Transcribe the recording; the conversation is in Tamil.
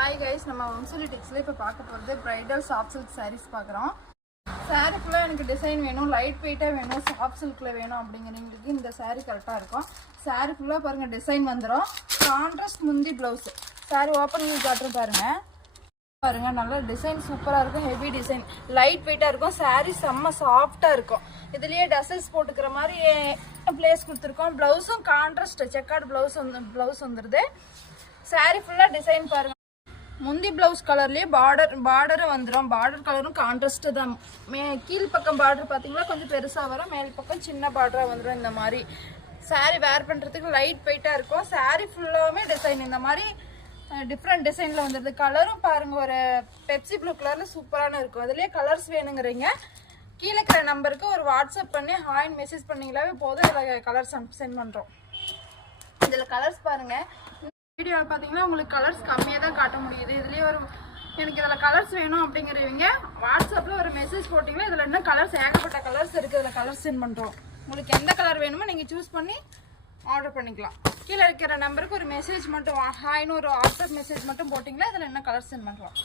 Hi guys, நம்ம வம்சலி டெக்ஸ்ல இப்ப பார்க்க போறது bridal soft silk sarees பார்க்கறோம். சாரிக்குள்ள எனக்கு டிசைன் வேணும், லைட் வெயிட்டா வேணும், சாஃப்ட் சில்க்ல வேணும் அப்படிங்கறவங்களுக்கு இந்த saree கரெக்ட்டா இருக்கும். சாரிக்குள்ள பாருங்க டிசைன் வந்துரும். கான்ட்ராஸ்ட் முந்தி ப்ளவுஸ். saree ஓபன் பண்ணி காட்டுறேன் பாருங்க. பாருங்க நல்ல டிசைன் சூப்பரா இருக்கும், ஹெவி டிசைன், லைட் வெயிட்டா இருக்கும். saree செம்ம சாஃப்ட்டா இருக்கும். இதுலயே டசல்ஸ் போட்டுக்கிற மாதிரி ப்ளேஸ் கொடுத்திருக்கோம். ப்ளவுஸும் கான்ட்ராஸ்ட் செக்கர்ட் ப்ளவுஸ் வந்துருது. saree ஃபுல்லா டிசைன் பாருங்க. முந்தி ப்ளவுஸ் கலர்லேயே பார்டரும் வந்துடும். பார்டர் கலரும் கான்ட்ராஸ்ட் தான். கீழ் பக்கம் பார்டர் பார்த்தீங்கன்னா கொஞ்சம் பெருசாக வரும், மேல் பக்கம் சின்ன பார்டராக வந்துடும். இந்த மாதிரி சாரீ வேர் பண்ணுறதுக்கு லைட் வெயிட்டாக இருக்கும். சாரீ ஃபுல்லாகவே டிசைன் இந்த மாதிரி டிஃப்ரெண்ட் டிசைனில் வந்துடுது. கலரும் பாருங்கள், ஒரு பெப்சி ப்ளூ கலரில் சூப்பரான இருக்கும். அதுலேயே கலர்ஸ் வேணுங்கிறீங்க கீழே இருக்கிற நம்பருக்கு ஒரு வாட்ஸ்அப் பண்ணி ஹாய்னு மெசேஜ் பண்ணிங்களாவே போதும். இதில் கலர்ஸ் சென்ட் பண்ணுறோம். இதில் கலர்ஸ் பாருங்கள். வீடியோவில் பார்த்தீங்கன்னா உங்களுக்கு கலர்ஸ் கம்மியாக தான் காட்ட முடியுது. இதுலேயே ஒரு எனக்கு இதில் கலர்ஸ் வேணும் அப்படிங்கிறவங்க வாட்ஸ்அப்பில் ஒரு மெசேஜ் போட்டிங்கன்னா இதில் இன்னும் கலர்ஸ் ஏகப்பட்ட கலர்ஸ் இருக்குது. இதில் கலர்ஸ் சென்ட் பண்ணுறோம். உங்களுக்கு எந்த கலர் வேணுமோ நீங்கள் சூஸ் பண்ணி ஆர்டர் பண்ணிக்கலாம். கீழே இருக்கிற நம்பருக்கு ஒரு மெசேஜ் மட்டும் ஹாய்னு ஒரு வாட்ஸ்அப் மெசேஜ் மட்டும் போட்டிங்கன்னா இதில் என்ன கலர்ஸ் சென்ட் பண்ணுறோம்.